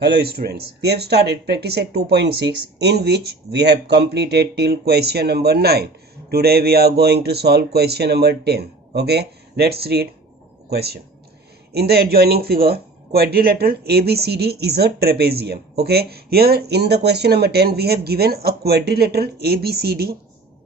Hello students, we have started practice at 2.6 in which we have completed till question number 9. Today we are going to solve question number 10. Okay, let's read question. In the adjoining figure, quadrilateral ABCD is a trapezium. Okay, here in the question number 10 we have given a quadrilateral ABCD.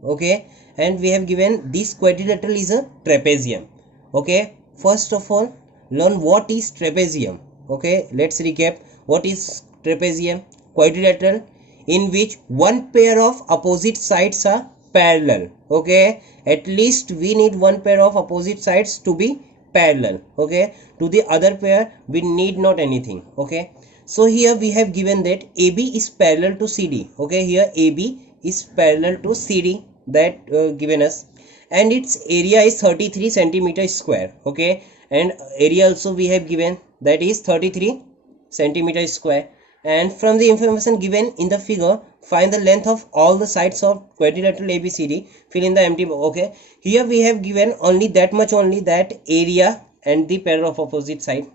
Okay, and we have given this quadrilateral is a trapezium. Okay, first of all learn what is trapezium. Okay, let's recap. What is trapezium? Quadrilateral in which one pair of opposite sides are parallel. Okay, at least we need one pair of opposite sides to be parallel. Okay, to the other pair we need not anything. Okay, so here we have given that AB is parallel to CD. Okay, here AB is parallel to CD, that given us, and its area is 33 centimeter square. Okay, and area also we have given, that is 33 centimeter square. And from the information given in the figure, find the length of all the sides of quadrilateral ABCD. Fill in the empty box. Okay, here we have given only that much only, that area and the pair of opposite side.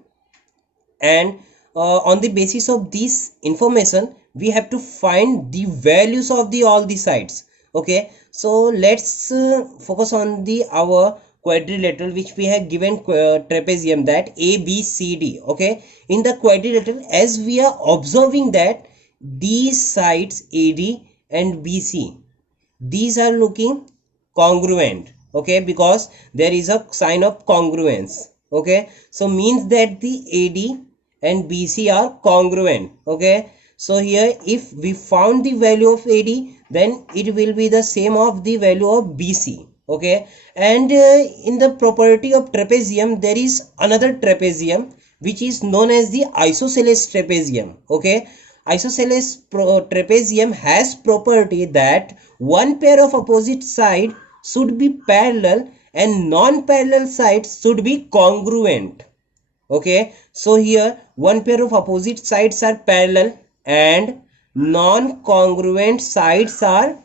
And on the basis of this information we have to find the values of the all the sides. Okay, so let's focus on the our quadrilateral which we have given trapezium, that ABCD. Okay, in the quadrilateral, as we are observing that these sides AD and BC, these are looking congruent. Okay, because there is a sign of congruence. Okay, so means that the AD and BC are congruent. Okay, so here if we found the value of AD, then it will be the same of the value of BC. Okay, and in the property of trapezium there is another trapezium which is known as the isosceles trapezium. Okay, isosceles trapezium has property that one pair of opposite side should be parallel and non-parallel sides should be congruent. Okay, so here one pair of opposite sides are parallel and non-congruent sides are,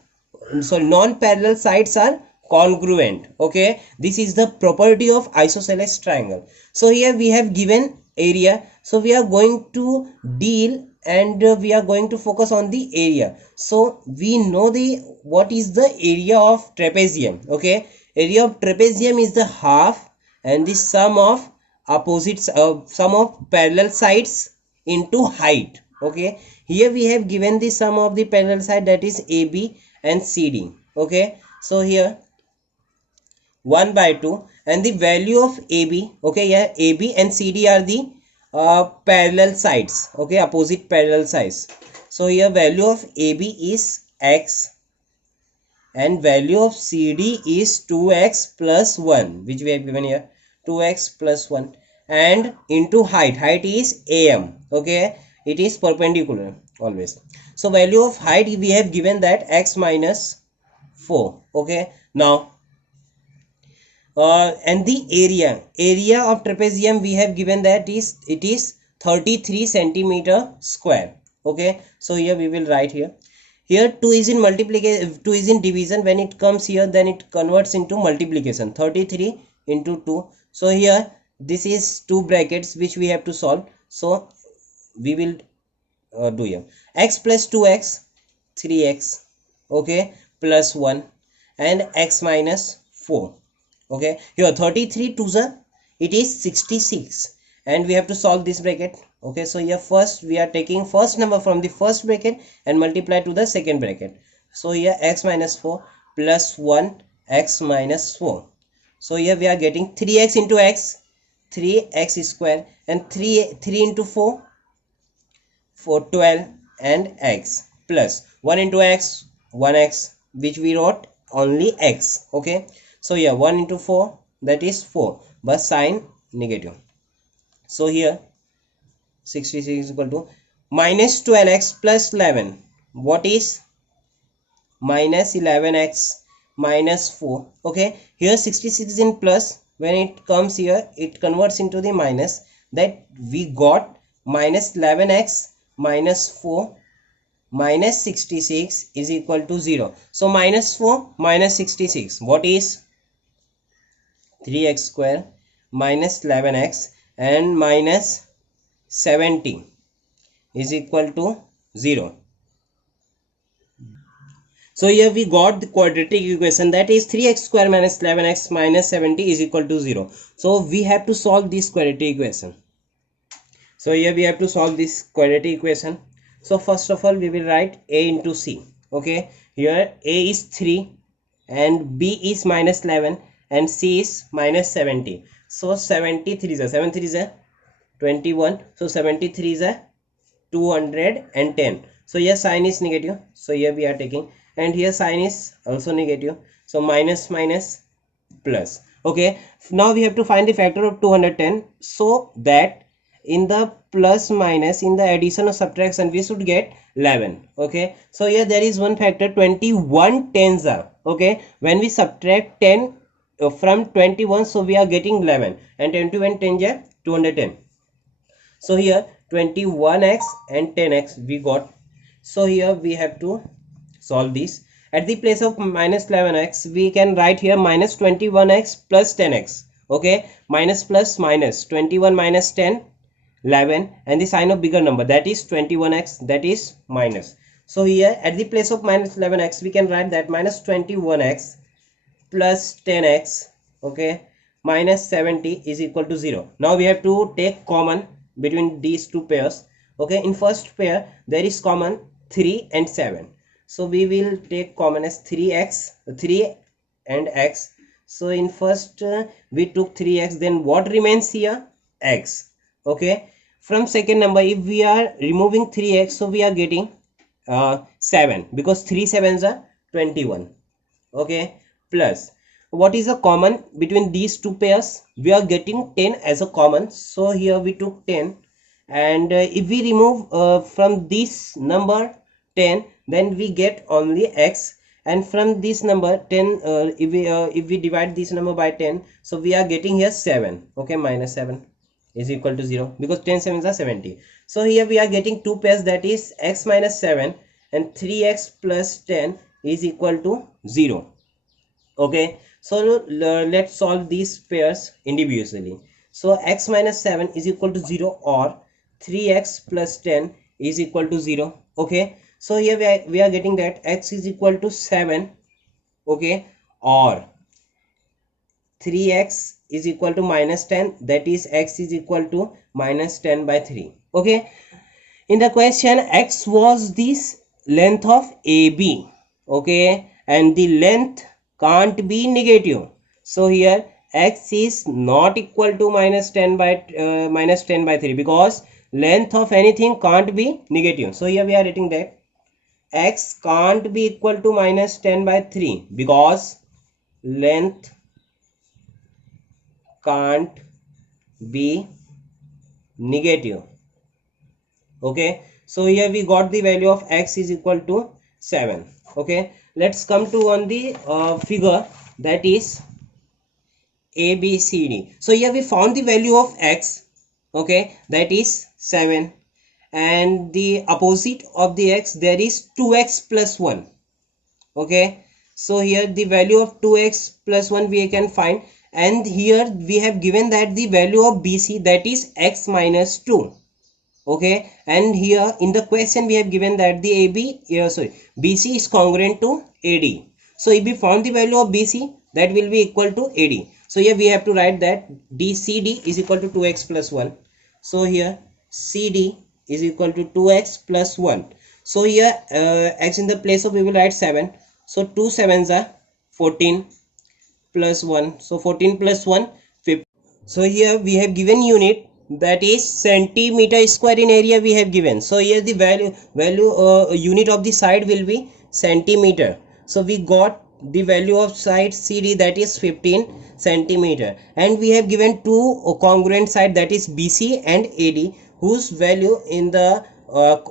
non-parallel sides are congruent. Okay, this is the property of isosceles triangle. So here we have given area, so we are going to deal and we are going to focus on the area. So we know the what is the area of trapezium. Okay, area of trapezium is the half and the sum of opposites, sum of parallel sides into height. Okay, here we have given the sum of the parallel side, that is AB and CD. Okay, so here 1 by 2 and the value of AB. Okay, yeah, AB and CD are the parallel sides. Okay, opposite parallel sides. So here value of AB is x and value of CD is 2x plus 1, which we have given here, 2x plus 1, and into height is AM. Okay, it is perpendicular always. So value of height we have given that x minus 4. Okay, now and the area of trapezium we have given that is, it is 33 centimeter square. Okay, so here we will write here 2 is in multiplication, 2 is in division. When it comes here then it converts into multiplication, 33 into 2. So here this is two brackets which we have to solve. So we will do here x plus 2x 3x. Okay, plus 1 and x minus 4. Okay, here 33 to the, it is 66 and we have to solve this bracket. Okay, so here first we are taking first number from the first bracket and multiply to the second bracket. So here x minus 4 plus 1 x minus 4. So here we are getting 3x into x, 3x square, and 3 into 4 for 12 and x plus 1 into x 1x, which we wrote only x. Okay, so here 1 into 4, that is 4, but sign negative. So here 66 is equal to minus 12x plus 11. What is minus 11x minus 4? Okay, here 66 in plus, when it comes here it converts into the minus, that we got minus 11x minus 4 minus 66 is equal to 0. So minus 4 minus 66, what is 3x square minus 11x and minus 70. is equal to 0. So here we got the quadratic equation, that is 3x square minus 11x minus 70 is equal to 0. So we have to solve this quadratic equation. So here we have to solve this quadratic equation. So first of all we will write a into c. Okay, here a is 3 and b is minus 11 and c is minus 70. So 73 is a 73 is a 21. So 73 is a 210. So here sign is negative, so here we are taking, and here sign is also negative, so minus minus plus. Okay, now we have to find the factor of 210, so that in the plus minus, in the addition or subtraction, we should get 11. Okay, so here there is one factor, 21 tens are. Okay, when we subtract 10 from 21, so we are getting 11, and 21 tens are 210. So here 21x and 10x we got. So here we have to solve this. At the place of minus 11x, we can write here minus 21x plus 10x. Okay, minus plus minus, 21 minus 10, 11, and the sign of bigger number, that is 21x, that is minus. So here at the place of minus 11x, we can write that minus 21x plus 10x, okay, minus 70 is equal to 0. Now we have to take common between these two pairs. Okay, in first pair there is common 3 and 7, so we will take common as 3 and x. So in first we took 3x, then what remains here? X. Okay, from second number if we are removing 3x, so we are getting 7, because 3 sevens are 21. Okay, plus what is the common between these two pairs? We are getting 10 as a common, so here we took 10, and if we remove from this number 10, then we get only x, and from this number 10, if we divide this number by 10, so we are getting here 7. Okay, minus 7 is equal to 0, because 10 sevens are 70. So here we are getting two pairs, that is x minus 7 and 3x plus 10 is equal to 0. Okay, so let's solve these pairs individually. So x minus 7 is equal to 0, or 3x plus 10 is equal to 0. Okay, so here we are getting that x is equal to 7, okay, or 3x is equal to minus 10, that is x is equal to minus 10 by 3. Okay, in the question x was this length of AB. Okay, and the length can't be negative, so here x is not equal to minus 10 by 3, because length of anything can't be negative. So here we are writing that x can't be equal to minus 10 by 3, because length can't be negative. Okay, so here we got the value of x is equal to 7. Okay, let's come to on the figure, that is ABCD. So here we found the value of x, okay, that is 7, and the opposite of the x, there is 2x plus 1. Okay, so here the value of 2x plus 1 we can find, and here we have given that the value of BC, that is x minus 2. Okay, and here in the question we have given that the BC is congruent to AD. So if we found the value of BC, that will be equal to AD. So here we have to write that DCD is equal to 2x plus 1. So here CD is equal to 2x plus 1. So here x in the place of, we will write 7. So 2 sevens are 14 plus 1. So 14 plus 1, 15. So here we have given unit, that is centimeter square in area we have given. So here the value unit of the side will be centimeter. So we got the value of side CD, that is 15 centimeter, and we have given two congruent side, that is BC and AD, whose value in the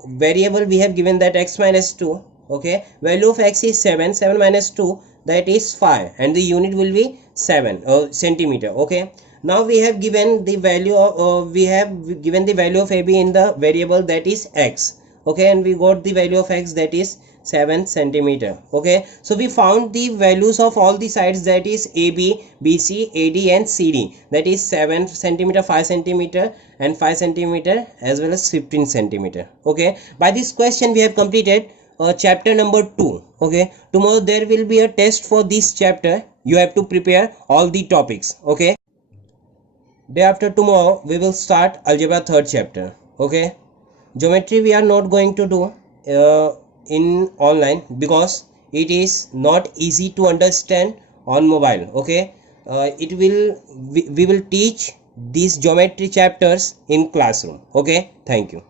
variable we have given that x minus 2. Okay, value of x is 7, 7 minus 2, that is 5, and the unit will be 7 centimeter. Okay, now we have given the value of AB in the variable, that is x. Okay, and we got the value of x, that is 7 centimeter. Okay, so we found the values of all the sides, that is AB, BC, AD and CD, that is 7 centimeter, 5 centimeter and 5 centimeter as well as 15 centimeter. Okay, by this question we have completed chapter number 2. Okay, tomorrow there will be a test for this chapter. You have to prepare all the topics. Okay, day after tomorrow we will start algebra 3rd chapter. Okay, geometry we are not going to do in online because it is not easy to understand on mobile. Okay, we will teach these geometry chapters in classroom. Okay, thank you.